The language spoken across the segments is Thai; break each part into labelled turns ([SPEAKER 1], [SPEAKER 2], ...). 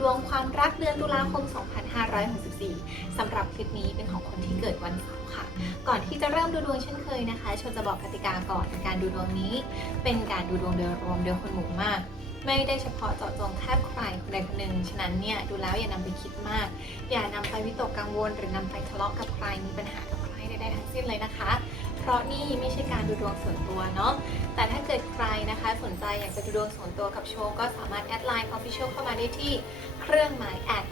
[SPEAKER 1] ดวงความรักเดือนตุลาคม 2564สำหรับคลิปนี้เป็นของคนที่เกิดวันเสาร์ค่ะ ก่อนที่จะเริ่มดูดวงเช่นเคยนะคะชนจะบอกกติกาก่อนการดูดวงนี้ เป็นการดูดวงโดยรวมโดยคนหมู่มาก ไม่ได้เฉพาะเจาะจงแค่ใครคนใดคนหนึ่ง ฉะนั้นเนี่ยดูแล้วอย่านำไปคิดมาก อย่านำไปวิตกกังวล หรือนำไปทะเลาะกับใครมีปัญหากับใครใดๆทั้งสิ้นเลยนะคะ เพราะนี่ไม่ใช่การดูดวงส่วนตัวเนาะ แต่ถ้าเกิดใครนะคะสนใจอยากจะดูดวงส่วนตัวกับโชว์ก็สามารถแอดไลน์ Official เข้ามาได้ที่เครื่องหมาย at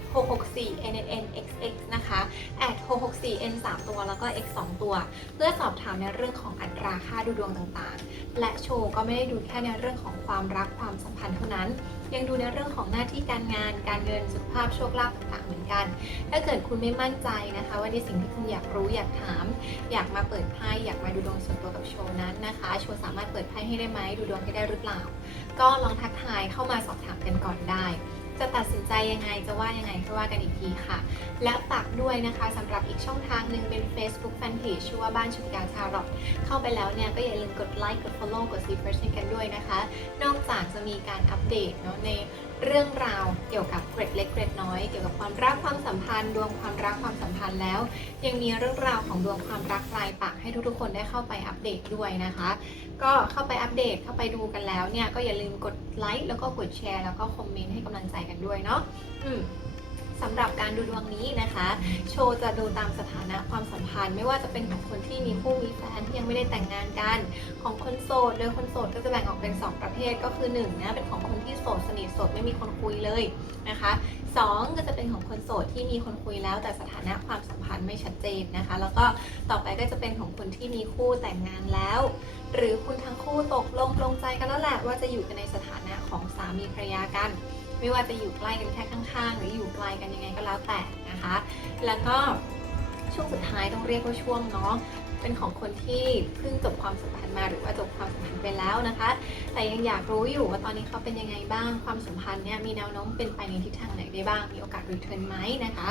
[SPEAKER 1] 664 nnxx นะคะ at 664 n 3ตัวแล้วก็ x 2ตัว เพื่อสอบถามในเรื่องของอัตราค่าดูดวงต่างๆ และโชว์ก็ไม่ได้ดูแค่ในเรื่องของความรักความสัมพันธ์เท่านั้น ยังดูในเรื่องของหน้าที่การงาน การเงินสุขภาพโชคลาภต่างๆเหมือนกัน ถ้าเกิดคุณไม่มั่นใจนะคะว่าในสิ่งที่คุณอยากรู้อยากถาม อยากมาเปิดไพ่อยากมาดูดวงส่วนตัวกับโชว์นั้นนะคะ โชว์สามารถเปิดไพ่ให้ได้ไหมดูดวงให้ได้หรือเปล่า ก็ลองทักทายเข้ามาสอบถามกันก่อนได้ จะตัดสินใจยังไงจะว่ายังไงก็ว่ากันอีกทีค่ะ และฝากด้วยนะคะสำหรับอีกช่องทางหนึ่งเป็น Facebook Fanpage ชื่อว่าบ้านชุติการชารอตเข้าไปแล้วเนี่ยก็อย่าลืมกดไลค์กด Follow กด See First ให้กันด้วยนะคะ นอกจากจะมีการอัปเดตเนาะในเรื่องราวเกี่ยวกับเกรดเล็กเกรดน้อย เกี่ยวกับความรักความสัมพันธ์ ดวงความรักความสัมพันธ์แล้ว ยังมีเรื่องราวของดวงความรักรายปักให้ทุกๆคนได้เข้าไปอัปเดตด้วยนะคะ ก็เข้าไปอัปเดตเข้าไปดูกันแล้วเนี่ย ก็อย่าลืมกดไลค์แล้วก็กดแชร์แล้วก็คอมเมนต์ให้กำลังใจกันด้วยเนาะอืมสำหรับการดูดวงนี้นะคะ โชว์จะดูตามสถานะความสัมพันธ์ไม่ว่าจะเป็นของคนที่มีคู่มีแฟนที่ยังไม่ได้แต่งงานกัน ของคนโสดโดยคนโสดก็จะแบ่งออกเป็น 2 ประเภทก็คือ1นะเป็นของคนที่โสดสนิทโสดไม่มีคนคุยเลยนะคะ สองก็จะเป็นของคนโสดที่มีคนคุยแล้ว แต่สถานะความสัมพันธ์ไม่ชัดเจนนะคะ แล้วก็ต่อไปก็จะเป็นของคนที่มีคู่แต่งงานแล้ว หรือคุณทั้งคู่ตกลงลงใจกันแล้วแหละว่าจะอยู่กันในสถานะของสามีภรรยากัน ไม่ว่าจะอยู่ใกล้กันแค่ข้างๆ หรืออยู่ไกลกันยังไงก็แล้วแต่นะคะ แล้วก็ช่วงสุดท้ายต้องเรียกว่าช่วงเนาะ เป็นของคนที่เพิ่งจบความสัมพันธ์มาหรือว่าจบความสัมพันธ์ไปแล้วนะคะ แต่ยังอยากรู้อยู่ว่าตอนนี้เขาเป็นยังไงบ้างความสัมพันธ์เนี่ยมีแนวโน้มเป็นไปในทิศทางไหนได้บ้าง มีโอกาสรีเทิร์นไหมนะคะ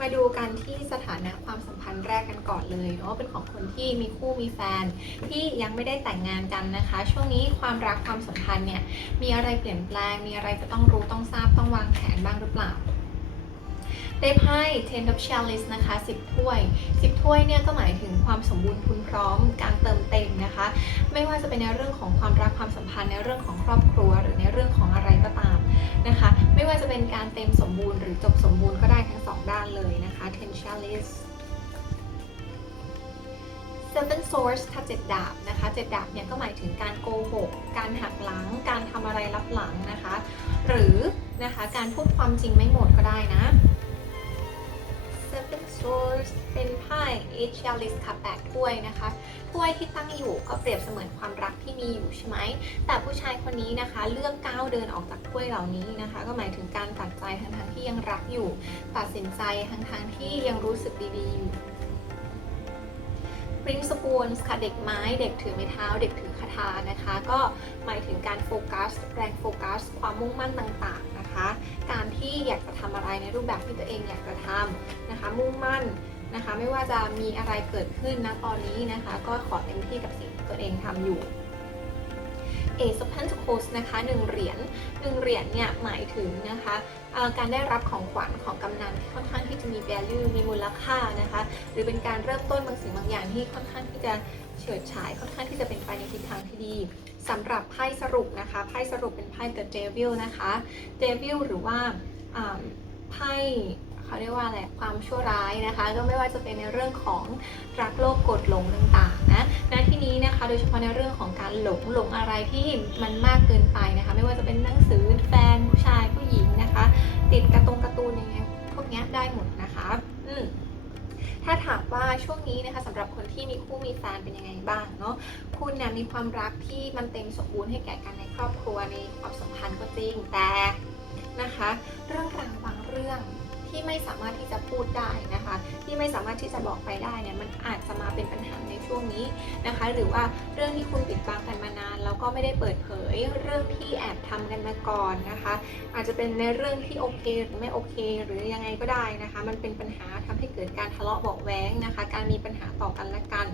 [SPEAKER 1] มาดูกันที่สถานะความสัมพันธ์แรกกันก่อนเลยเนาะเป็นของคนที่มีคู่มีแฟน ที่ยังไม่ได้แต่งงานกันนะคะ ช่วงนี้ความรักความสัมพันธ์เนี่ยมีอะไรเปลี่ยนแปลง มีอะไรจะต้องรู้ต้องทราบต้องวางแผนบ้างหรือเปล่า ได้ไพ่ Ten of Chalice นะคะ 10 ถ้วย 10 ถ้วยเนี่ยก็หมายถึงความสมบูรณ์พูนพร้อม การเติมเต็มนะคะ ไม่ว่าจะเป็นในเรื่องของความรักความสัมพันธ์ในเรื่องของครอบครัว หรือในเรื่องของอะไรก็ตามนะคะ ไม่ว่าจะเป็นการเต็มสมบูรณ์หรือจบสมบูรณ์ก็ได้ทั้งสองด้านเลยนะคะ Ten Chalice Seven Swords ค่ะเจ็ดดาบนะคะเจ็ดดาบเนี่ยก็หมายถึงการโกหก การหักหลัง การทำอะไรลับหลังนะคะ หรือนะคะการพูดความจริงไม่หมดก็ได้นะ Seven Swords เป็นไพ่ Eight Chalice ค่ะแปดถ้วยนะคะถ้วยที่ตั้งอยู่ก็เปรียบเสมือนความรักที่มีอยู่ใช่ไหม แต่ผู้ชายคนนี้นะคะ เลือกก้าวเดินออกจากถ้วยเหล่านี้นะคะ ก็หมายถึงการตัดใจทั้งทางที่ยังรักอยู่ ตัดสินใจทั้งทางที่ยังรู้สึกดีๆอยู่ Prince of Wands ค่ะเด็กไม้เด็กถือไม้เท้า เด็กถือคาถานะคะ ก็หมายถึงการโฟกัสแรงโฟกัส ความมุ่งมั่นต่าง นะคะ การที่อยากจะทำอะไรในรูปแบบที่ตัวเองอยากจะทำนะคะ มุ่งมั่นนะคะ ไม่ว่าจะมีอะไรเกิดขึ้นนะตอนนี้นะคะ ก็ขอเต็มที่กับสิ่งที่ตัวเองทำอยู่ Ace of Pentacles นะคะหนึ่งเหรียญหนึ่งเหรียญเนี่ยหมายถึงนะคะการได้รับของขวัญของกำนันที่ค่อนข้างที่จะมี value มีมูลค่านะคะ หรือเป็นการเริ่มต้นบางสิ่งบางอย่างที่ค่อนข้างที่จะเฉิดฉายค่อนข้างที่จะเป็นไปในทิศทางที่ดี สำหรับไพ่สรุปนะคะไพ่สรุปเป็นไพ่ The Devil นะคะ Devil หรือว่าไพ่เขาเรียกว่าอะไรความชั่วร้ายนะคะก็ไม่ว่าจะเป็นในเรื่องของรักโลภโกรธหลงต่างๆนะณที่นี้นะคะโดยเฉพาะในเรื่องของการหลงหลงอะไรที่มันมากเกินไปนะคะ ไม่ว่าจะเป็นหนังสือแฟนผู้ชายผู้หญิงนะคะ ติดกร์ตรงการ์ตูนยังไงพวกเนี้ยได้หมดนะคะ อืม ถ้าถามว่าช่วงนี้นะคะสำหรับคนที่มีคู่มีแฟนเป็นยังไงบ้างเนาะคุณเนี่ยมีความรักที่มันเต็มสมบูรณ์ให้แก่กันในครอบครัวในความสัมพันธ์ก็จริงแต่นะคะ เรื่องราวบางเรื่อง ที่ไม่สามารถที่จะพูดได้นะคะ ที่ไม่สามารถที่จะบอกไปได้เนี่ยมันอาจจะมาเป็นปัญหาในช่วงนี้นะคะ หรือว่าเรื่องที่คุณปิดบังกันมานานแล้วก็ไม่ได้เปิดเผย เรื่องที่แอบทำกันมาก่อนนะคะ อาจจะเป็นในเรื่องที่โอเคหรือไม่โอเค หรือยังไงก็ได้นะคะ มันเป็นปัญหาทำให้เกิดการทะเลาะเบาะแว้งนะคะ การมีปัญหาต่อกันและกัน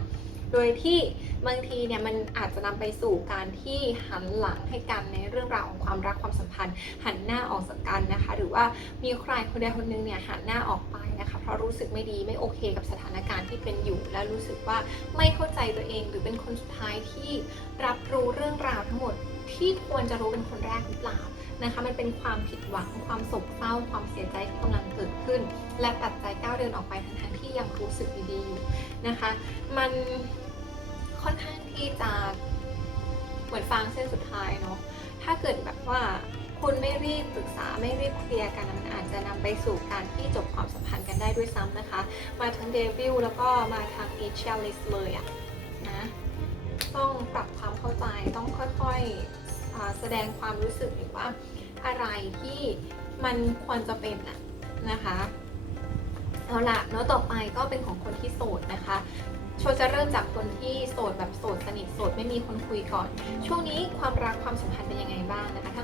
[SPEAKER 1] โดยที่บางทีเนี่ยมันอาจจะนำไปสู่การที่หันหลังให้กันในเรื่องราวของความรักความสัมพันธ์ หันหน้าออกจากกันนะคะ หรือว่ามีใครคนใดคนหนึงเนี่ยหันหน้าออกไปนะคะ เพราะรู้สึกไม่ดีไม่โอเคกับสถานการณ์ที่เป็นอยู่ และรู้สึกว่าไม่เข้าใจตัวเองหรือเป็นคนสุดท้ายที่รับรู้เรื่องราวทั้งหมด ที่ควรจะรู้เป็นคนแรกหรือเปล่านะคะมันเป็นความผิดหวังความโศกเศร้า ความเสียใจที่กำลังเกิดขึ้น และตัดใจก้าวเดินออกไปทั้งๆที่ยังรู้สึกดีๆอยู่นะคะ มันค่อนข้างที่จะเหมือนฟางเส้นสุดท้ายเนาะถ้าเกิดแบบว่าคุณไม่รีบปรึกษาไม่รีบเคลียร์กันมันอาจจะนำไปสู่การที่จบความสัมพันธ์กันได้ด้วยซ้ำนะคะ มาทั้งเดวิลแล้วก็มาทางอีเชลลิสเลยอะนะต้องปรับความเข้าใจต้องค่อยๆ แสดงความรู้สึกหรือว่าอะไรที่มันควรจะเป็นอะนะคะเอาละเนาะต่อไปก็เป็นของคนที่โสดนะคะโชว์จะเริ่มจากคนที่โสดแบบโสดสนิทโสดไม่มีคนคุยก่อน ช่วงนี้ความรักความสัมพันธ์เป็นยังไง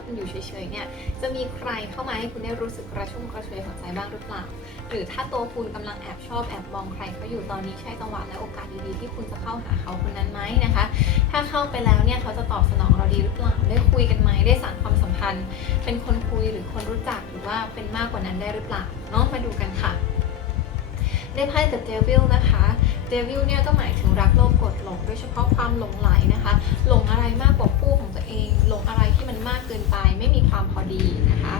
[SPEAKER 1] คุณอยู่เฉยๆเนี่ยจะมีใครเข้ามาให้คุณได้รู้สึกกระชุ่มกระชวยหัวใจบ้างหรือเปล่า หรือถ้าตัวคุณกำลังแอบชอบแอบมองใครเขาอยู่ตอนนี้ใช่จังหวะและโอกาสดีๆที่คุณจะเข้าหาเขาคนนั้นไหมนะคะ ถ้าเข้าไปแล้วเนี่ยเขาจะตอบสนองเราดีหรือเปล่าได้คุยกันไหมได้สานความสัมพันธ์ เป็นคนคุยหรือคนรู้จักหรือว่าเป็นมากกว่านั้นได้หรือเปล่าเนาะมาดูกันค่ะ ได้ไพ่ The Devil นะคะ Devil เนี่ยก็หมายถึงรักโลภกดหลงโดยเฉพาะความหลงไหลนะคะ หลงอะไรมากกว่าคู่ของตัวเอง หลงอะไรที่มันมากเกินไป ไม่มีความพอดีนะคะ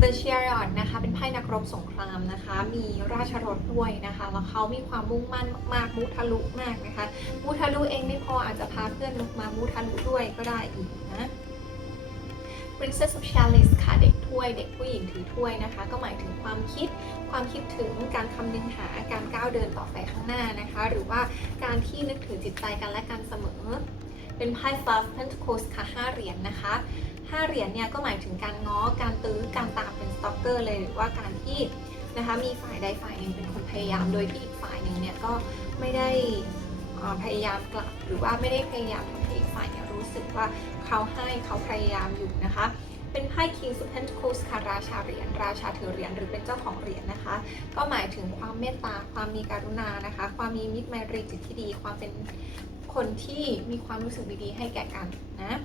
[SPEAKER 1] The Chariot นะคะเป็นไพ่นักรบสงครามนะคะ มีราชรถด้วยนะคะแล้วเขามีความมุ่งมั่นมากมุทะลุมากนะคะมุทะลุเองไม่พออาจจะพาเพื่อนลงมามุทะลุด้วยก็ได้อีกนะ Princess of Chalice ค่ะ เด็กถ้วย เด็กผู้หญิงถือถ้วยนะคะ ก็หมายถึงความคิด ความคิดถึงการคำนึงหา การก้าวเดินต่อไปข้างหน้านะคะ หรือว่าการที่นึกถึงจิตใจกันและกันเสมอ เป็นไพ่ Five Pentacles ค่ะห้าเหรียญนะคะห้าเหรียญเนี่ยก็หมายถึงการง้อ การตื้อ การตามเป็นสต็อกเกอร์เลย หรือว่าการที่นะคะมีฝ่ายใดฝ่ายหนึ่งเป็นคนพยายาม โดยที่อีกฝ่ายหนึ่งเนี่ยก็ไม่ได้พยายามกลับ หรือว่าไม่ได้พยายามทำให้อีกฝ่ายเนี่ยรู้สึกว่า เขาให้เขาพยายามอยู่นะคะ เป็นไพ่ King of Pentacles ค่ะราชาเหรียญราชาถือเหรียญหรือเป็นเจ้าของเหรียญนะคะ ก็หมายถึงความเมตตาความมีการุณานะคะ ความมีมิตรไมตรีจิตที่ดี ความเป็นคนที่มีความรู้สึกดีๆให้แก่กันนะ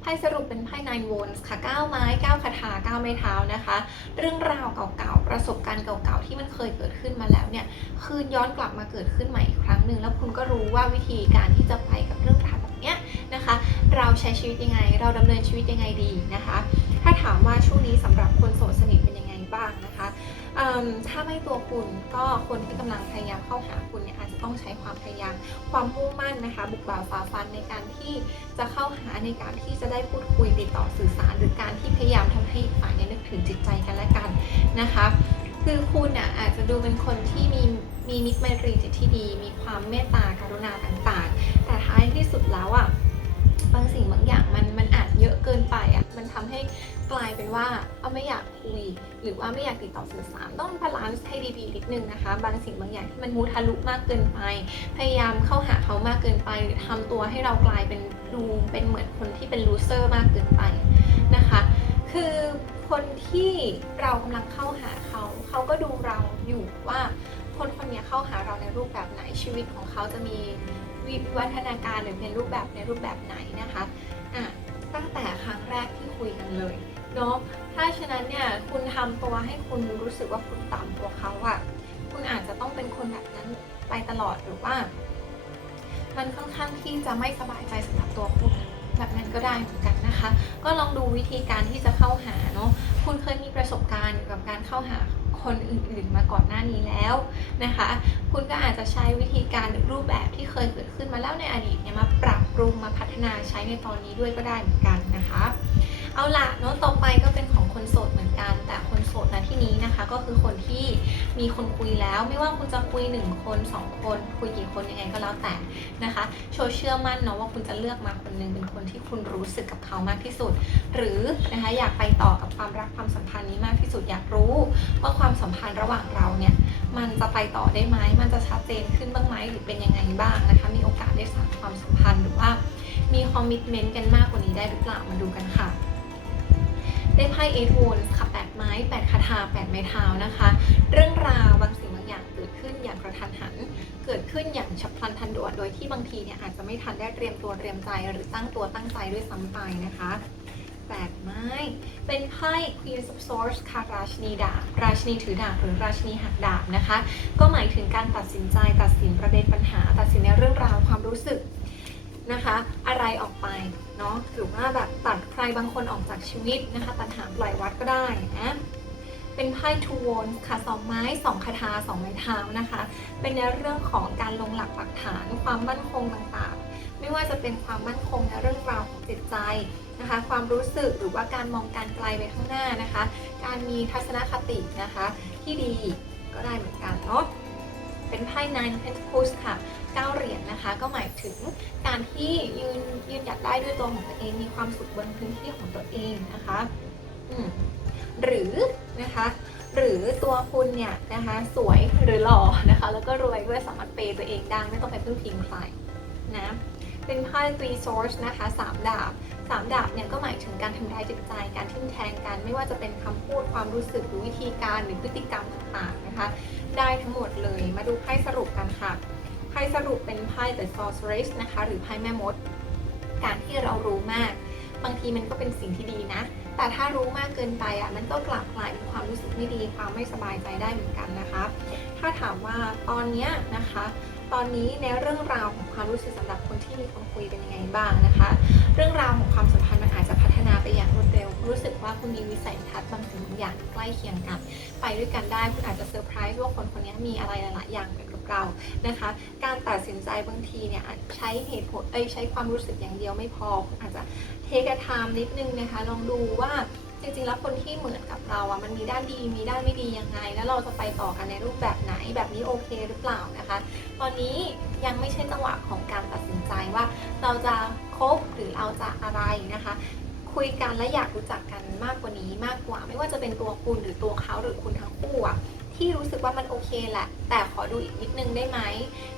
[SPEAKER 1] ไพ่สรุปเป็นไพ่ Nine Wands ค่ะ 9 ไม้ 9 คาถา 9 ไม้เท้านะคะ เรื่องราวเก่าๆ ประสบการณ์เก่าๆ ที่มันเคยเกิดขึ้นมาแล้วเนี่ย คืนย้อนกลับมาเกิดขึ้นใหม่อีกครั้งหนึ่ง แล้วคุณก็รู้ว่าวิธีการที่จะไปกับเรื่องราว เนี้ยนะคะ เราใช้ชีวิตยังไง เราดำเนินชีวิตยังไงดีนะคะ ถ้าถามว่าช่วงนี้สำหรับคนโสดสนิทเป็นยังไงบ้างนะคะถ้าไม่ตัวคุณก็คนที่กำลังพยายามเข้าหาคุณเนี่ยอาจจะต้องใช้ความพยายามความมุ่งมั่นนะคะ บุกบ่าฝ่าฟันในการที่จะเข้าหาในการที่จะได้พูดคุยติดต่อสื่อสาร หรือการที่พยายามทำให้อีกฝ่ายเนี่ยนึกถึงจิตใจกันและกันนะคะคือคุณอะอาจจะดูเป็นคนที่มีมีมิตรไมตรีจิตที่ดี มีความเมตตากรุณาต่างายที่สุดแล้วอะบางสิ่งบางอย่างมันมันอาจเยอะเกินไปอะมันทำให้กลายเป็นว่าเอาไม่อยากคุย หรือว่าไม่อยากติดต่อสื่อสารต้องบาลานซ์ให้ดีๆนิดนึงนะคะ บางสิ่งบางอย่างที่มันมูทะลุมากเกินไป พยายามเข้าหาเขามากเกินไป หรือทำตัวให้เรากลายเป็นดูเป็นเหมือนคนที่เป็นลูเซอร์มากเกินไปนะคะ คือคนที่เรากำลังเข้าหาเขา เขาก็ดูเราอยู่ว่า คนคนนี้เข้าหาเราในรูปแบบไหนชีวิตของเขาจะมีวิวัฒนาการหรือเป็นรูปแบบในรูปแบบไหนนะคะอะตั้งแต่ครั้งแรกที่คุยกันเลยเนาะถ้าฉะนั้นเนี่ยคุณทำตัวให้คุณรู้สึกว่าคุณต่ำกว่าเขาอะคุณอาจจะต้องเป็นคนแบบนั้นไปตลอดหรือว่า มันค่อนข้างที่จะไม่สบายใจสำหรับตัวคุณแบบนั้นก็ได้เหมือนกันนะคะ ก็ลองดูวิธีการที่จะเข้าหาเนาะคุณเคยมีประสบการณ์เกี่ยวกับการเข้าหา คนอื่นๆมาก่อนหน้านี้แล้วนะคะ คุณก็อาจจะใช้วิธีการหรือรูปแบบที่เคยเกิดขึ้นมาแล้วในอดีตเนี่ยมาปรับปรุงมาพัฒนาใช้ในตอนนี้ด้วยก็ได้เหมือนกันนะคะ เอาล่ะเนาะต่อไปก็เป็นของคนโสดเหมือนกัน แต่คนโสดนะที่นี้นะคะ ก็คือคนที่มีคนคุยแล้ว ไม่ว่าคุณจะคุยหนึ่งคนสองคน คุยกี่คนยังไงก็แล้วแต่นะคะโชว์เชื่อมั่นเนาะว่าคุณจะเลือกมาคนหนึงเป็นคนที่คุณรู้สึกกับเขามากที่สุด หรือนะคะอยากไปต่อกับความรักความสัมพันธ์นี้มากที่สุดอยากรู้ ว่าความสัมพันธ์ระหว่างเราเนี่ยมันจะไปต่อได้ไหมมันจะชัดเจนขึ้นบ้างไหมหรือเป็นยังไงบ้างนะคะมีโอกาสได้สร้านความสัมพันธ์หรือว่ามีคอมมิชเมนต์กันมากกว่านี้ได้หรือเปล่ามาดูกันค่ะ ได้ไพ่เอทวนค่ะแปดไม้แปดคาถาแปดไม้เท้านะคะ เรื่องราวบางสิ่งบางอย่างเกิดขึ้นอย่างกระทันหัน เกิดขึ้นอย่างฉับพลันทันด่วนโดยที่บางทีเนี่ยอาจจะไม่ทันได้เตรียมตัวเตรียมใจหรือตั้งตัวตั้งใจด้วยซ้ำไปนะคะแปลกไหมเป็นไพ่ Queen of Swords ค่ะราชินีดาบ ราชินีถือดาบหรือราชินีหักดาบนะคะ ก็หมายถึงการตัดสินใจตัดสินประเด็นปัญหา ตัดสินในเรื่องราวความรู้สึก นะคะ อะไรออกไปเนาะหรือว่าแบบตัดใครบางคนออกจากชีวิตนะคะตัดหาปล่อยวัดก็ได้นะเป็นไพ่ two wands ค่ะสองไม้สองคาถาสองไม้เท้านะคะ เป็นในเรื่องของการลงหลักปักฐานความมั่นคงต่างๆ ไม่ว่าจะเป็นความมั่นคงในเรื่องราวของจิตใจนะคะ ความรู้สึกหรือว่าการมองการไกลไปข้างหน้านะคะ การมีทัศนคตินะคะ ที่ดีก็ได้เหมือนกันเนาะ เป็นไพ่ nine pentacles ค่ะ9เหรียญนะคะ ก็หมายถึงการที่ยืนยืนหยัดได้ด้วยตัวของตัวเอง มีความสุขบนพื้นที่ของตัวเองนะคะหรือนะคะหรือตัวคุณเนี่ยนะคะสวยหรือหล่อนะคะ แล้วก็รวยด้วยสามารถเปย์ตัวเองได้ไม่ต้องไปพึ่งพิงใครนะเป็นไพ่ three swords นะคะสามดาบสามดาบเนี่ยก็หมายถึงการทำร้ายจิตใจ การทิ่มแทงกัน ไม่ว่าจะเป็นคำพูดความรู้สึกหรือวิธีการหรือพฤติกรรมต่างๆนะคะ ได้ทั้งหมดเลย มาดูไพ่สรุปกันค่ะ ไพ่สรุปเป็นไพ่ the sorceress นะคะ หรือไพ่แม่มด การที่เรารู้มาก บางทีมันก็เป็นสิ่งที่ดีนะ แต่ถ้ารู้มากเกินไปอะ มันก็กลับกลายเป็นความรู้สึกไม่ดี ความไม่สบายใจได้เหมือนกันนะคะ ถ้าถามว่าตอนเนี้ยนะคะ ตอนนี้ในเรื่องราวของความรู้สึกสำหรับคนที่มีคนคุยเป็นยังไงบ้างนะคะ เรื่องราวของความสัมพันธ์ อาจจะพัฒนาไปอย่างรวดเร็ว รู้สึกว่าคุณมีวิสัยทัศน์บางสิ่งบางอย่างใกล้เคียงกัน ไปด้วยกันได้คุณอาจจะเซอร์ไพรส์ว่าคนคนนี้มีอะไรหลายๆอย่างเหมือนกับเรานะคะ การตัดสินใจบางทีเนี่ยใช้เหตุผลเอ้ยใช้ความรู้สึกอย่างเดียวไม่พอคุณอาจจะเทคไทม์นิดนึงนะคะ ลองดูว่าจริงๆ แล้วคนที่เหมือนกับเราอะมันมีด้านดีมีด้านไม่ดียังไง แล้วเราจะไปต่อกันในรูปแบบไหนแบบนี้โอเคหรือเปล่านะคะ ตอนนี้ยังไม่ใช่จังหวะของการตัดสินใจว่า เราจะคบหรือเราจะอะไรนะคะ คุยกันและอยากรู้จักกันมากกว่านี้มากกว่า ไม่ว่าจะเป็นตัวคุณหรือตัวเขาหรือคุณทั้งคู่อะที่รู้สึกว่ามันโอเคแหละ แต่ขอดูอีกนิดนึงได้ไหม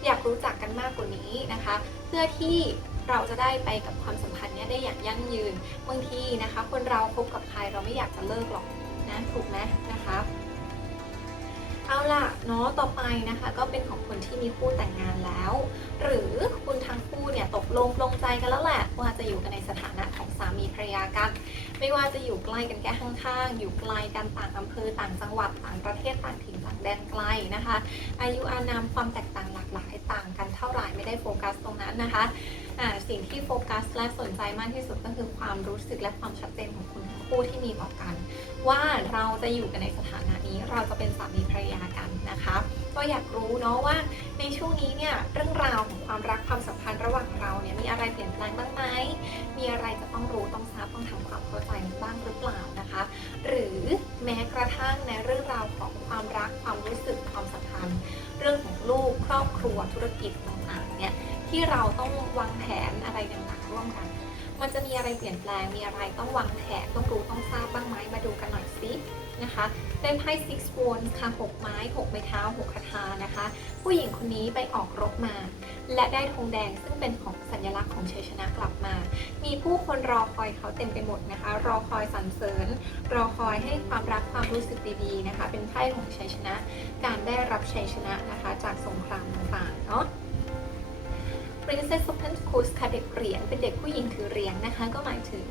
[SPEAKER 1] อยากรู้จักกันมากกว่านี้นะคะ เพื่อที่เราจะได้ไปกับความสัมพันธ์นี้ได้อย่างยั่งยืน บางทีนะคะ คนเราคบกับใครเราไม่อยากจะเลิกหรอกนะถูกไหมนะคะเอาล่ะเนาะต่อไปนะคะ ก็เป็นของคนที่มีคู่แต่งงานแล้ว หรือคุณทั้งคู่เนี่ยตกลงปลงใจกันแล้วแหละว่าจะอยู่กันในสถานะของ สามีภรรยากัน ไม่ว่าจะอยู่ใกล้กันแค่ข้างๆ อยู่ไกลกันต่างอำเภอต่างจังหวัดต่างประเทศต่างถิ่นต่างแดนไกลนะคะ อายุอานามความแตกต่างหลากหลายต่างกันเท่าไหร่ไม่ได้โฟกัสตรงนั้นนะคะสิ่งที่โฟกัสและสนใจมากที่สุดก็คือความรู้สึกและความชัดเจนของคุณทั้งคู่ที่มีต่อกัน ว่าเราจะอยู่กันในสถานะนี้เราจะเป็นสามีภรรยากันนะคะ ก็อยากรู้เนาะว่าในช่วงนี้เนี่ยเรื่องราวของความรักความสัมพันธ์ระหว่างเราเนี่ยมีอะไรเปลี่ยนแปลงบ้างไหมมีอะไรจะต้องรู้ต้องทราบต้องทำความเข้าใจบ้างหรือเปล่านะคะ หรือแม้กระทั่งในเรื่องราวของความรักความรู้สึกความสัมพันธ์ เรื่องของลูกครอบครัวธุรกิจต่างๆเนี่ยที่เราต้องวางแผนอะไรต่างๆร่วมกัน มันจะมีอะไรเปลี่ยนแปลงมีอะไรต้องวางแผนต้องรู้ต้องทราบบ้างไหมมาดูกันหน่อยสิ นะคะเป็นไพ่ six wands ค่ะหกไม้หกไม้เท้าหกคาถานะคะ ผู้หญิงคนนี้ไปออกรบมา และได้ธงแดงซึ่งเป็นของสัญลักษณ์ของชัยชนะกลับมา มีผู้คนรอคอยเขาเต็มไปหมดนะคะ รอคอยสรรเสริญ รอคอยให้ความรักความรู้สึกดีๆนะคะ เป็นไพ่ของชัยชนะ การได้รับชัยชนะนะคะ จากสงครามต่างๆเนาะ Princess of Pentacles ค่ะเด็กเหรียญเป็นเด็กผู้หญิงถือเหรียญนะคะ ก็หมายถึง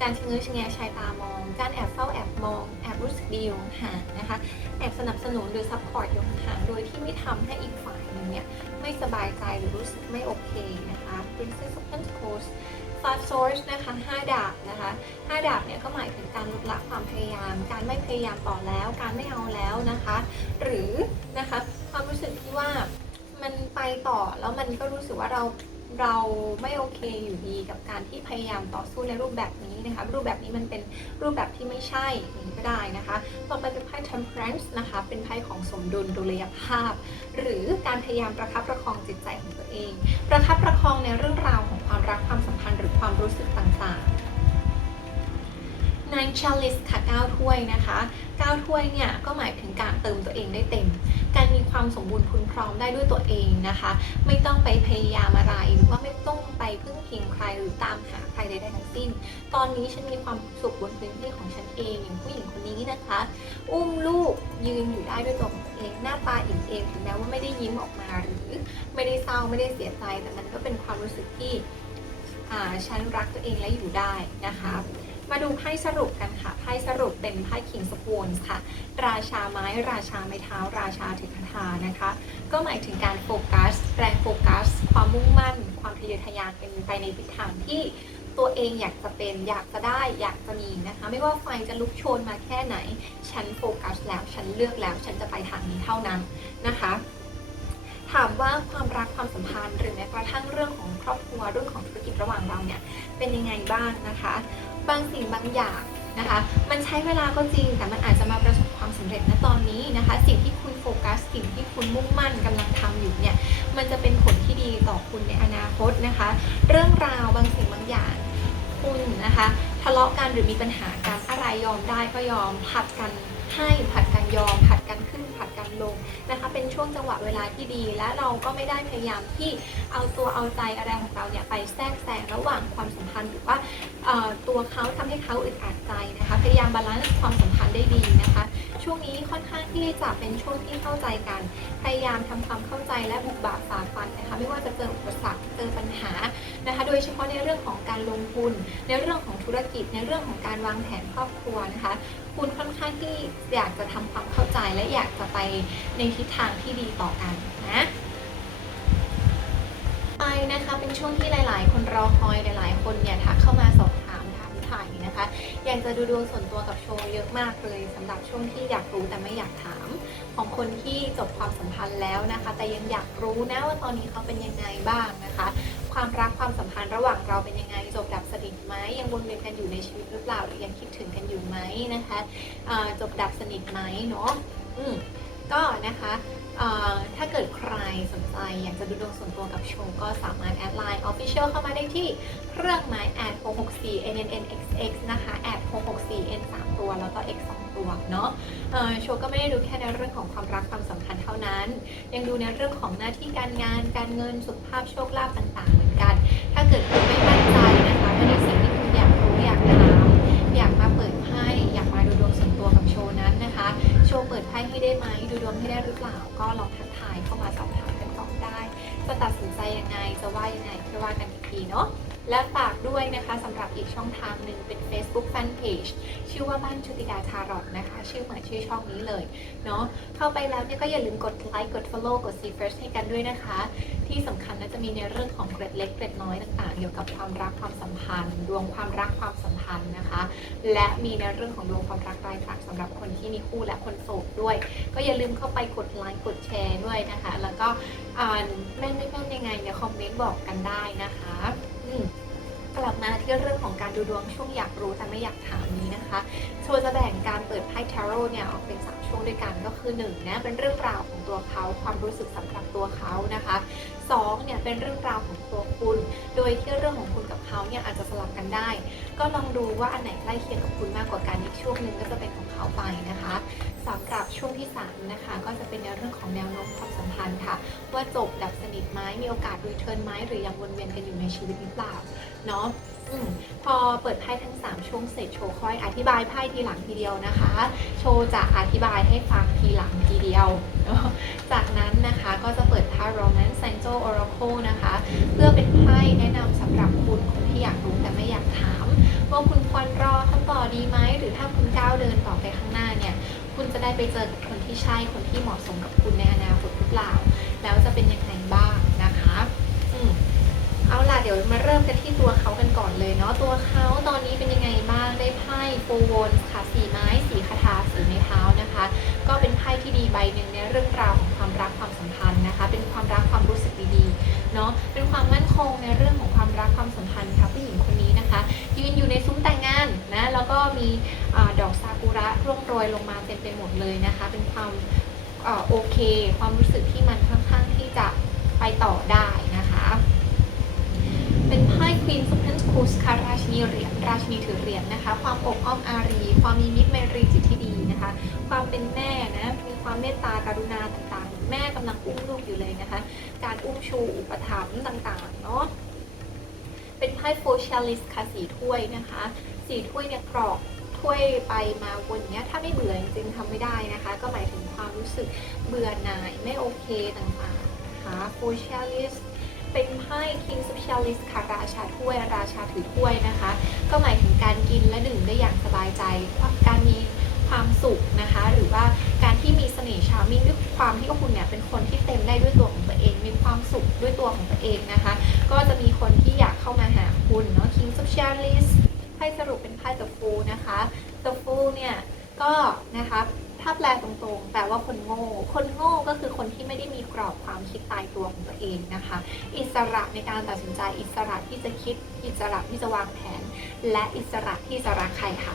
[SPEAKER 1] การชะเง้อชะแงชายตามอง การแอบเฝ้าแอบมอง แอบรู้สึกดีอยู่ห่างนะคะ แอบสนับสนุนหรือซัพพอร์ตอยู่ห่างโดยที่ไม่ทำให้อีกฝ่ายหนึงเนี่ยไม่สบายใจหรือรู้สึกไม่โอเคนะคะ Princess of Pentacles Five Swords นะคะห้าดาบนะคะห้าดาบเนี่ยก็หมายถึงการลดละความพยายาม การไม่พยายามต่อแล้ว การไม่เอาแล้วนะคะ หรือนะคะความรู้สึกที่ว่า มันไปต่อแล้วมันก็รู้สึกว่าเราเราไม่โอเคอยู่ดีกับการที่พยายามต่อสู้ในรูปแบบนี้นะคะรูปแบบนี้มันเป็นรูปแบบที่ไม่ใช่อย่างนี้ก็ได้นะคะต่อไปเป็นไพ่ temperance นะคะเป็นไพ่ของสมดุลดุลยภาพ หรือการพยายามประคับประคองจิตใจของตัวเอง ประคับประคองในเรื่องราวของความรักความสัมพันธ์หรือความรู้สึกต่างๆ Nine Chalice ค่ะ9ถ้วยนะคะ 9 ถ้วยเนี่ยก็หมายถึงการเติมตัวเองได้เต็ม การมีความสมบูรณ์พูนพร้อมได้ด้วยตัวเองนะคะ ไม่ต้องไปพยายามอะไรหรือว่าไม่ต้องไปพึ่งพิงใครหรือตามหาใครใดๆทั้งสิ้น ตอนนี้ฉันมีความสุขบนพื้นที่ของฉันเองอย่างผู้หญิงคนนี้นะคะ อุ้มลูกยืนอยู่ได้ด้วยตัวของตัวเอง หน้าตาอิ่มเอมถึงแม้ว่าไม่ได้ยิ้มออกมาหรือไม่ได้เศร้าไม่ได้เสียใจแต่มันก็เป็นความรู้สึกที่อ่าฉันรักตัวเองและอยู่ได้นะคะ มาดูไพ่สรุปกันค่ะ ไพ่สรุปเป็นไพ่ King of Wands ค่ะ ราชาไม้ ราชาไม้เท้า ราชาถือคาถานะคะ ก็หมายถึงการโฟกัส แรงโฟกัส ความมุ่งมั่น ความทะเยอทะยานเป็นไปในทิศทางที่ตัวเองอยากจะเป็นอยากจะได้อยากจะมีนะคะ ไม่ว่าไฟจะลุกโชนมาแค่ไหน ฉันโฟกัสแล้วฉันเลือกแล้วฉันจะไปทางนี้เท่านั้นนะคะ ถามว่าความรักความสัมพันธ์ หรือแม้กระทั่งเรื่องของครอบครัวเรื่องของธุรกิจระหว่างเราเนี่ยเป็นยังไงบ้างนะคะ บางสิ่งบางอย่างนะคะ มันใช้เวลาก็จริง แต่มันอาจจะมาประสบความสำเร็จณตอนนี้นะคะ สิ่งที่คุณโฟกัส สิ่งที่คุณมุ่งมั่นกำลังทำอยู่เนี่ย มันจะเป็นผลที่ดีต่อคุณในอนาคตนะคะ เรื่องราวบางสิ่งบางอย่างคุณนะคะ ทะเลาะกันหรือมีปัญหากันอะไรยอมได้ก็ยอมผัดกันให้ผัดกัน ยอมผัดกันขึ้นผัดกันลงนะคะ เป็นช่วงจังหวะเวลาที่ดี และเราก็ไม่ได้พยายามที่เอาตัวเอาใจอะไรของเราเนี่ยไปแทรกแซงระหว่างความสัมพันธ์หรือว่าตัวเขาทำให้เขาอึดอัดใจนะคะ พยายามบาลานซ์ความสัมพันธ์ได้ดีนะคะ ช่วงนี้ค่อนข้างที่จะเป็นช่วงที่เข้าใจกัน พยายามทำความเข้าใจและบุกบาฝ่าฟันนะคะไม่ว่าจะเจออุปสรรคเจอปัญหานะคะโดยเฉพาะในเรื่องของการลงทุน ในเรื่องของธุรกิจในเรื่องของการวางแผนครอบครัวนะคะคุณค่อนข้างที่อยากจะทำความเข้าใจและอยากจะไปในทิศทางที่ดีต่อกันนะไปนะคะเป็นช่วงที่หลาย ๆ คนรอคอยหลาย ๆ คนเนี่ยทักเข้ามาสอบ นะคะ อยากจะดูดวงส่วนตัวกับโชว์เยอะมากเลยสำหรับช่วงที่อยากรู้แต่ไม่อยากถาม ของคนที่จบความสัมพันธ์แล้วนะคะ แต่ยังอยากรู้นะว่าตอนนี้เขาเป็นยังไงบ้างนะคะ ความรักความสัมพันธ์ระหว่างเราเป็นยังไงจบดับสนิทไหมยังวนเวียนกันอยู่ในชีวิตหรือเปล่าหรือยังคิดถึงกันอยู่ไหมนะคะจบดับสนิทไหมเนาะอืมก็นะคะ ถ้าเกิดใครสนใจอยากจะดูดวงส่วนตัวกับโชว์ก็สามารถแอดไลน์ Official เข้ามาได้ที่เครื่องหมายแอด664 NNNXX นะคะแอด664 N 3ตัวแล้วก็ X 2ตัวเนาะโชว์ก็ไม่ได้ดูแค่ในเรื่องของความรักความสัมพันธ์เท่านั้น ยังดูในเรื่องของหน้าที่การงาน การเงินสุขภาพโชคลาภต่างๆ เหมือนกัน ถ้าเกิดคุณ ได้ไหมดูดวงให้ได้หรือเปล่า ก็ลองทักทายเข้ามาสอบถามกันก่อนได้จะตัดสินใจยังไงจะว่ายังไงค่อยว่ากันอีกทีเนาะ และฝากด้วยนะคะสำหรับอีกช่องทางหนึ่งเป็น Facebook Fanpage ชื่อว่าบ้านชุติดาทารอทนะคะ ชื่อเหมือนชื่อช่องนี้เลยเนาะเข้าไปแล้วเนี่ยก็อย่าลืมกดไลค์กด Follow กด See First ให้กันด้วยนะคะ ที่สำคัญน่าจะมีในเรื่องของเกร็ดเล็กเกร็ดน้อยต่างๆ เกี่ยวกับความรักความสัมพันธ์ ดวงความรักความสัมพันธ์นะคะ และมีในเรื่องของดวงความรักรายสักสำหรับคนที่มีคู่และคนโสดด้วย ก็อย่าลืมเข้าไปกดไลค์กดแชร์ด้วยนะคะ แล้วก็แม่นไม่แม่นยังไงเนี่ยคอมเมนต์บอกกันได้นะคะ กลับมาที่เรื่องของการดูดวงช่วงอยากรู้แต่ไม่อยากถามนี้นะคะโชว์จะแบ่งการเปิดไพ่ทาโร่เนี่ยออกเป็น 3 ช่วงด้วยกันก็คือ1นะเป็นเรื่องราวของตัวเขาความรู้สึกสำหรับตัวเขานะคะ2เนี่ยเป็นเรื่องราวของตัวคุณ โดยที่เรื่องของคุณกับเขาเนี่ยอาจจะสลับกันได้ ก็ลองดูว่าอันไหนใกล้เคียงกับคุณมากกว่ากันอีกช่วงหนึ่งก็จะเป็นของเขาไปนะคะ สำหรับช่วงที่3นะคะก็จะเป็นในเรื่องของแนวโน้มความสัมพันธ์ค่ะ ว่าจบดับสนิทไหมมีโอกาสรีเทิร์นไหมหรือยังวนเวียนกันอยู่ในชีวิตหรือเปล่าเนาะอพอเปิดไพ่ทั้ง 3 ช่วงเสร็จโชว์ค่อยอธิบายไพ่ทีหลังทีเดียวนะคะ โชว์จะอธิบายให้ฟังทีหลังทีเดียว จากนั้นนะคะก็จะเปิดไพ่ Romance Angel Oracle นะคะ เพื่อเป็นไพ่แนะนำสำหรับคุณคนที่อยากรู้แต่ไม่อยากถาม ว่าคุณควรรอคำตอบดีไหมหรือถ้าคุณก้าวเดินต่อไปข้างหน้าเนี่ย คุณจะได้ไปเจอกับคนที่ใช่คนที่เหมาะสมกับคุณในอนาคตหรือเปล่า แล้วจะเป็นยังไงบ้างนะคะอืมเอาล่ะเดี๋ยวมาเริ่มกันที่ตัวเขากันก่อนเลยเนาะตัวเขาตอนนี้เป็นยังไงบ้างได้ไพ่โฟวนค่ะสีไม้สีคาถาสีไม้เท้านะคะ ก็เป็นไพ่ที่ดีใบหนึ่งในเรื่องราวของความรักความสัมพันธ์นะคะ เป็นความรักความรู้สึกดีๆเนาะเป็นความมั่นคงในเรื่องของความรักความสัมพันธ์ค่ะผู้หญิงคนนี้ นะคะ ยืนอยู่ในซุ้มแต่งงานนะแล้วก็มีอดอกซากุระร่วงโรยลงมาเต็มไปหมดเลยนะคะ เป็นความอโอเค ความรู้สึกที่มันค่อนข้างที่จะไปต่อได้นะคะ เป็นไพ่ Queen of Pentacles ค่ะราชินีเหรียญราชินีถือเหรียญนะคะ ความอบอ้อมอารี ความมีมิตรไมตรีจิตที่ดีนะคะ ความเป็นแม่นะมีความเมตตากรุณาต่างๆ แม่กำลังอุ้มลูกอยู่เลยนะคะ การอุ้มชูอุปถัมภ์ต่างๆเนาะ เป็นไพ่โฟชาลิสค่ะสีถ้วยนะคะสีถ้วยเนี่ยกรอกถ้วยไปมาวนเนี้ยถ้าไม่เบื่อจริงๆทำไม่ได้นะคะ ก็หมายถึงความรู้สึกเบื่อหน่ายไม่โอเคต่างๆนะคะโฟชาลิสเป็นไพ่ King of Chalice ค่ะราชาถ้วยราชาถือถ้วยนะคะ ก็หมายถึงการกินและดื่มได้อย่างสบายใจ การมี ความสุขนะคะ หรือว่าการที่มีเสน่ห์ชาร์มิ่งด้วยความที่คุณเนี่ยเป็นคนที่เต็มได้ด้วยตัวของตัวเอง มีความสุขด้วยตัวของตัวเองนะคะ ก็จะมีคนที่อยากเข้ามาหาคุณเนาะ King of Chalice ไพ่สรุปเป็นไพ่ The Fool นะคะ The Fool เนี่ยก็นะคะถ้าแปลตรงๆ แปลว่าคนโง่ คนโง่ก็คือคนที่ไม่ได้มีกรอบความคิดตายตัวของตัวเองนะคะ อิสระในการตัดสินใจ อิสระที่จะคิด อิสระที่จะวางแผน และอิสระที่จะรักใครค่ะ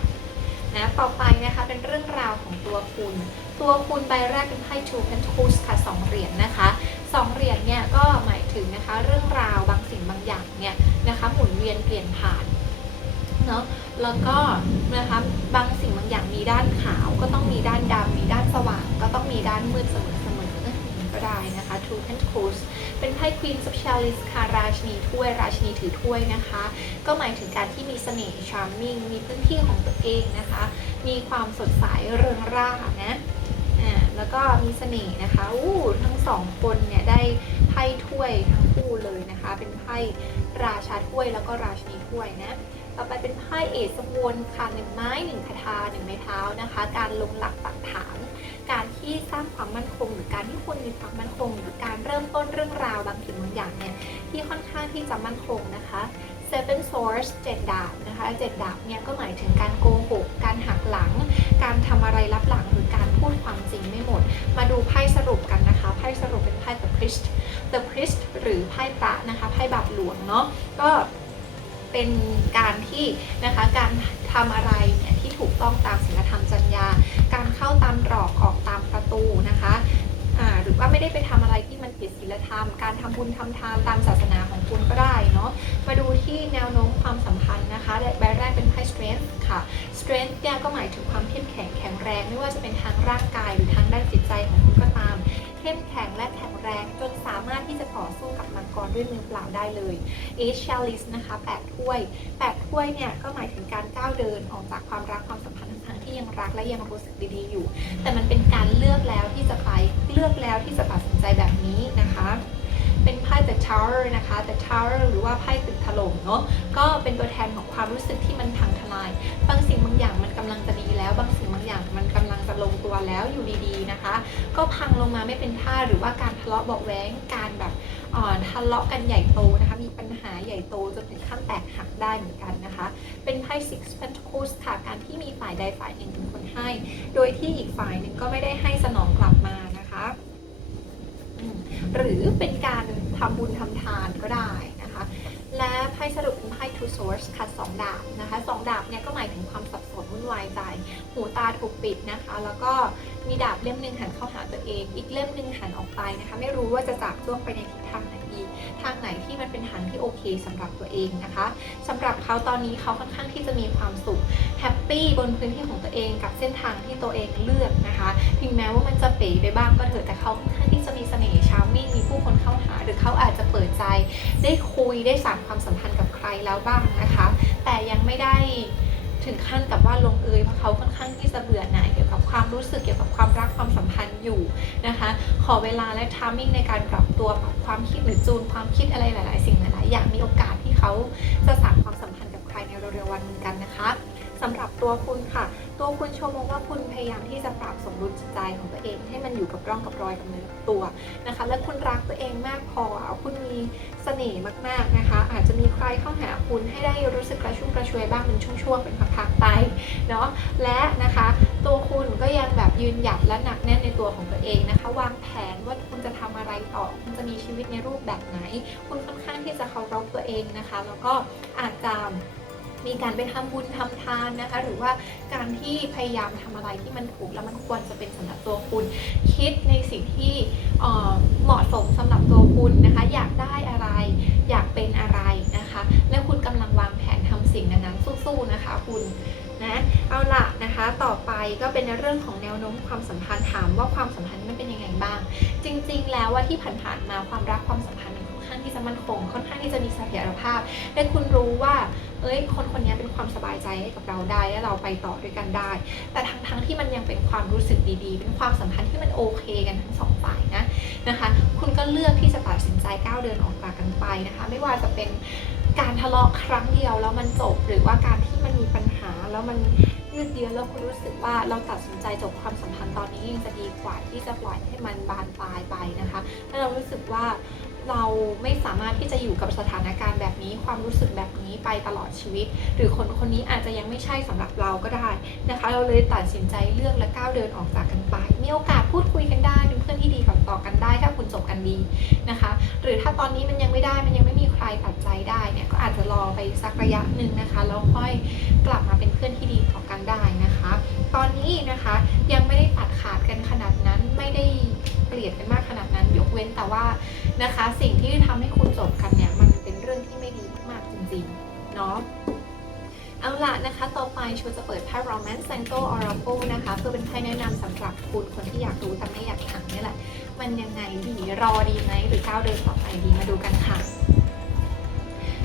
[SPEAKER 1] นะต่อไปนะคะเป็นเรื่องราวของตัวคุณ ตัวคุณใบแรกเป็นไพ่ชูเพนทูสค่ะสองเหรียญนะคะสองเหรียญเนี่ยก็หมายถึงนะคะเรื่องราวบางสิ่งบางอย่างเนี่ยนะคะหมุนเวียนเปลี่ยนผ่านเนาะแล้วก็นะคะบางสิ่งบางอย่างมีด้านขาวก็ต้องมีด้านดำมีด้านสว่าง ก็ต้องมีด้านมืดเสมอ ก็ได้นะคะ Two Pentacles เป็นไพ่ Queen of Chalice ค่ะราชินีถ้วยราชินีถือถ้วยนะคะ ก็หมายถึงการที่มีเสน่ห์ charming มีพื้นที่ของตัวเองนะคะ มีความสดใสเริงร่านะแล้วก็มีเสน่ห์นะคะอู้ทั้งสองคนเนี่ยได้ไพ่ถ้วยทั้งคู่เลยนะคะ เป็นไพ่ราชาถ้วยแล้วก็ราชินีถ้วยนะ ต่อไปเป็นไพ่เอสวนค่ะหนึ่งไม้หนึ่งคาถาหนึ่งไม้เท้านะคะ การลงหลักปักฐาน การที่สร้างความมั่นคง หรือการที่คุณมีความมั่นคง หรือการเริ่มต้นเรื่องราวบางสิ่งบางอย่างเนี่ยที่ค่อนข้างที่จะมั่นคงนะคะ Seven Swords เจ็ดดาบนะคะเจ็ดดาบเนี่ยก็หมายถึงการโกหก การหักหลัง การทำอะไรลับหลังหรือการพูดความจริงไม่หมด มาดูไพ่สรุปกันนะคะไพ่สรุปเป็นไพ่ The Priest The Priest หรือไพ่พระนะคะไพ่บาปหลวงเนาะก็ เป็นการที่นะคะการทำอะไรเนี่ยที่ถูกต้องตามศีลธรรมจรรยา การเข้าตามตรอกออกตามประตูนะคะหรือว่าไม่ได้ไปทำอะไรที่ ผิดศีลธรรม การทำบุญทำทานตามศาสนาของคุณก็ได้เนาะ มาดูที่แนวโน้มความสัมพันธ์นะคะใบแรกเป็นไพ่ strength ค่ะ strength เนี่ยก็หมายถึงความเข้มแข็งแข็งแรง ไม่ว่าจะเป็นทางร่างกายหรือทางด้านจิตใจของคุณก็ตาม เข้มแข็งและแข็งแรงจนสามารถที่จะต่อสู้กับมังกรด้วยมือเปล่าได้เลย e c h a l i c e นะคะแปดถ้วยแปดถ้วยเนี่ยก็หมายถึงการก้าวเดินออกจากความรักความสัม ยังรักและยังรู้สึกดีๆอยู่ แต่มันเป็นการเลือกแล้วที่จะไปเลือกแล้วที่จะตัดสินใจแบบนี้นะคะเป็นไพ่ The Tower นะคะ The Tower หรือว่าไพ่ตึกถล่มเนาะ ก็เป็นตัวแทนของความรู้สึกที่มันพังทลาย บางสิ่งบางอย่างมันกำลังจะดีแล้ว บางสิ่งบางอย่างมันกำลังจะลงตัวแล้วอยู่ดีๆนะคะ ก็พังลงมาไม่เป็นท่าหรือว่าการ เลาะเบาะแว้งการแบบอ่าทะเลาะกันใหญ่โตนะคะ มีปัญหาใหญ่โตจนถึงขั้นแตกหักได้เหมือนกันนะคะ เป็นไพ่ Six Pentacles ค่ะ การที่มีฝ่ายใดฝ่ายหนึ่งเป็นคนให้ โดยที่อีกฝ่ายหนึ่งก็ไม่ได้ให้สนองกลับมานะคะหรือเป็นการทำบุญทำทานก็ได้นะคะ และไพ่สรุปเป็นไพ่ Two Swords ค่ะสองดาบนะคะสองดาบเนี่ยก็หมายถึงความสับสนวุ่นวายใจ หูตาถูกปิดนะคะ แล้วก็ มีดาบเล่มหนึ่งหันเข้าหาตัวเอง อีกเล่มหนึ่งหันออกไปนะคะ ไม่รู้ว่าจะจากจ้วงไปในทิศทางไหนดีทางไหนที่มันเป็นทางที่โอเคสำหรับตัวเองนะคะสำหรับเขาตอนนี้เขาค่อนข้างที่จะมีความสุขแฮปปี้บนพื้นที่ของตัวเองกับเส้นทางที่ตัวเองเลือกนะคะถึงแม้ว่ามันจะเป๋ไปบ้างก็เถอะแต่เขาค่อนข้างที่จะมีเสน่ห์ชาร์มมิ่งมีผู้คนเข้าหา หรือเขาอาจจะเปิดใจ ได้คุยได้สานความสัมพันธ์กับใครแล้วบ้างนะคะ แต่ยังไม่ได้ ถึงขั้นกับว่าลงเอยเพราะเขาค่อนข้างที่จะเบื่อหน่ายเกี่ยวกับความรู้สึกเกี่ยวกับความรักความสัมพันธ์อยู่นะคะ ขอเวลาและทามมิ่งในการปรับตัวปรับความคิดหรือจูนความคิดอะไรหลาย ๆ สิ่งหลายๆอย่างมีโอกาสที่เขาจะสานความสัมพันธ์กับใครในเร็วๆวันหมือนกันนะคะสำหรับตัวคุณค่ะ ตัวคุณโชว์มองว่าคุณพยายามที่จะปรับสมดุลจิตใจของตัวเอง ให้มันอยู่กับร่องกับรอยกับเนื้อตัวนะคะ และคุณรักตัวเองมากพอคุณมีเสน่ห์มากๆนะคะ อาจจะมีใครเข้าหาคุณให้ได้รู้สึกกระชุ่มกระชวยบ้างเป็นช่วงๆเป็นพักๆไปเนาะและนะคะตัวคุณก็ยังแบบยืนหยัดและหนักแน่นในตัวของตัวเองนะคะ วางแผนว่าคุณจะทำอะไรต่อคุณจะมีชีวิตในรูปแบบไหน คุณค่อนข้างที่จะเคารพตัวเองนะคะ แล้วก็อาจจะ มีการไปทำบุญทำทานนะคะ หรือว่าการที่พยายามทำอะไรที่มันถูกแล้วมันควรจะเป็นสำหรับตัวคุณ คิดในสิ่งที่เหมาะสมสำหรับตัวคุณนะคะ อยากได้อะไร อยากเป็นอะไรนะคะ และคุณกำลังวางแผนทำสิ่งนั้นๆสู้ๆนะคะคุณนะเอาละนะคะต่อไปก็เป็นในเรื่องของแนวโน้มความสัมพันธ์ถามว่าความสัมพันธ์นี้มันเป็นยังไงบ้าง จริง ๆ แล้วว่าที่ผ่านๆมาความรักความสัมพันธ์มันค่อนข้างที่จะมั่นคงค่อนข้างที่จะมีเสถียรภาพ และคุณรู้ว่า เอ้ยคนคนนี้เป็นความสบายใจให้กับเราได้และเราไปต่อด้วยกันได้ แต่ทั้งทั้งๆที่มันยังเป็นความรู้สึกดีๆ เป็นความสัมพันธ์ที่มันโอเคกันทั้งสองฝ่ายนะนะคะ คุณก็เลือกที่จะตัดสินใจก้าวเดินออกจากกันไปนะคะ ไม่ว่าจะเป็นการทะเลาะครั้งเดียวแล้วมันจบหรือว่าการที่มันมีปัญหาแล้วมันยืดเยื้อแล้วคุณรู้สึกว่าเราตัดสินใจจบความสัมพันธ์ตอนนี้ยังจะดีกว่าที่จะปล่อยให้มันบานปลายไปนะคะถ้าเรารู้สึกว่า เราไม่สามารถที่จะอยู่กับสถานการณ์แบบนี้ ความรู้สึกแบบนี้ไปตลอดชีวิต หรือคนคนนี้อาจจะยังไม่ใช่สำหรับเราก็ได้นะคะ เราเลยตัดสินใจเลือกและก้าวเดินออกจากกันไป มีโอกาสพูดคุยกันได้เป็นเพื่อนที่ดีกับต่อกันได้ ถ้าคุณจบกันดีนะคะ หรือถ้าตอนนี้มันยังไม่ได้มันยังไม่มีใครตัดใจได้เนี่ยก็อาจจะรอไปสักระยะหนึ่งนะคะแล้วค่อยกลับมาเป็นเพื่อนที่ดีต่อกันได้นะคะ ตอนนี้นะคะยังไม่ได้ตัดขาดกันขนาดนั้นไม่ได้เกลียดกันมากขนาดนั้น ยกเว้นแต่ว่า นะคะ สิ่งที่ทำให้คุณจบกันเนี่ย มันเป็นเรื่องที่ไม่ดีมากๆจริงๆ เนาะเอาละนะคะ ต่อไปชูจะเปิดไพ่ Romance Santo Oracle นะคะเพื่อเป็นไพ่แนะนำสำหรับคุณคนที่อยากรู้แต่ไม่อยากถามนี่แหละ มันยังไงดีรอดีไหมหรือก้าวเดินต่อไปดีมาดูกันค่ะ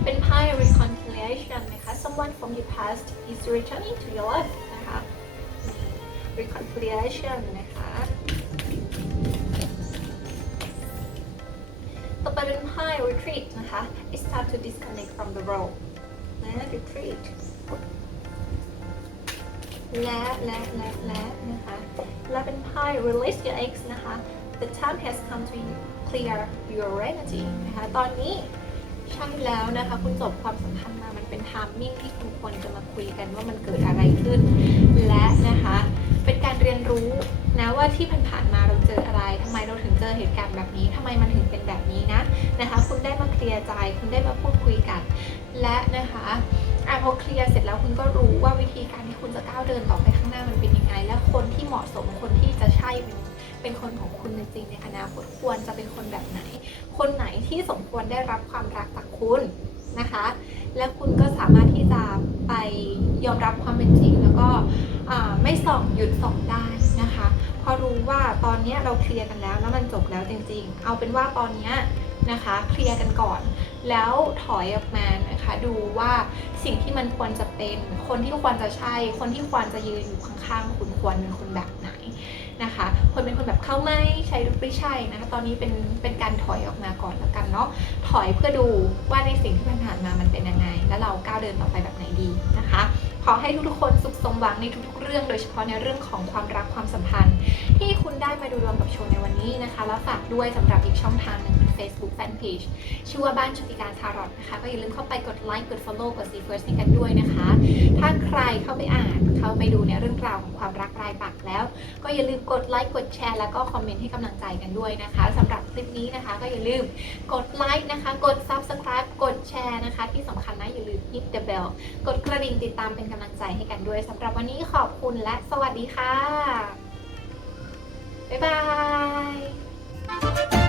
[SPEAKER 1] เป็นไพ่ Reconciliation นะคะ someone from your past is returning to your life นะคะ Reconciliation นะคะ ต่อไปเป็นไพ่ Retreat นะคะ It's time to disconnect from the world นะ retreat และและและและนะคะและเป็นไพ่ release your ex นะคะ the time has come to clear your energy นะคะตอนนี้ใช่แล้วนะคะคุณจบความสัมพันธ์มามันเป็น timing ที่คุณควรจะมาคุยกันว่ามันเกิดอะไรขึ้น และนะคะ เรียนรู้นะว่าที่ผ่านๆมาเราเจออะไรทำไมเราถึงเจอเหตุการณ์แบบนี้ทำไมมันถึงเป็นแบบนี้นะนะคะ คุณได้มาเคลียร์ใจ คุณได้มาพูดคุยกัน และนะคะอะพอเคลียร์เสร็จแล้วคุณก็รู้ว่าวิธีการที่คุณจะก้าวเดินต่อไปข้างหน้ามันเป็นยังไง และคนที่เหมาะสมคนที่จะใช่เป็นคนของคุณจริงๆในอนาคตควรจะเป็นคนแบบไหน คนไหนที่สมควรได้รับความรักจากคุณนะคะ และคุณก็สามารถที่จะไปยอมรับความเป็นจริง ก็ไม่ส่องหยุดส่องได้นะคะพอรู้ว่าตอนนี้เราเคลียร์กันแล้วแล้วมันจบแล้วจริงๆ เอาเป็นว่าตอนนี้นะคะเคลียร์กันก่อน แล้วถอยออกมานะคะดูว่าสิ่งที่มันควรจะเป็นคนที่ควรจะใช่ คนที่ควรจะยืนอยู่ข้างๆคุณควรเป็นคนแบบไหนนะคะควรเป็นคนแบบเข้าไหมใช่หรือไม่ใช่นะคะตอนนี้เป็นเป็นการถอยออกมาก่อนแล้วกันเนาะถอยเพื่อดูว่าในสิ่งที่ผ่านมามันเป็นยังไง แล้วเราก้าวเดินต่อไปแบบไหนดีนะคะ ขอให้ทุกๆคนสุขสมหวังในทุกๆเรื่อง โดยเฉพาะในเรื่องของความรักความสัมพันธ์ ที่คุณได้มาดูดวงกับโชว์ในวันนี้นะคะ แล้วฝากด้วยสำหรับอีกช่องทางหนึ่ง Facebook Fanpage ชื่อว่าบ้านชุติการทารอตนะคะ ก็อย่าลืมเข้าไปกดไลค์กด Follow กด See First ให้กันด้วยนะคะ ถ้าใครเข้าไปอ่านเข้าไปดูในเรื่องราวของความรักรายปักแล้ว ก็อย่าลืมกดไลค์กดแชร์แล้วก็คอมเมนต์ให้กำลังใจกันด้วยนะคะสำหรับคลิปนี้นะคะก็อย่าลืมกดไลค์นะคะ กด Subscribe กดแชร์นะคะ ที่สำคัญนะอย่าลืม hit the bell กดกระดิ่งติดตามเป็นกำลังใจให้กันด้วยสำหรับวันนี้ขอบคุณและสวัสดีค่ะ บ๊ายบาย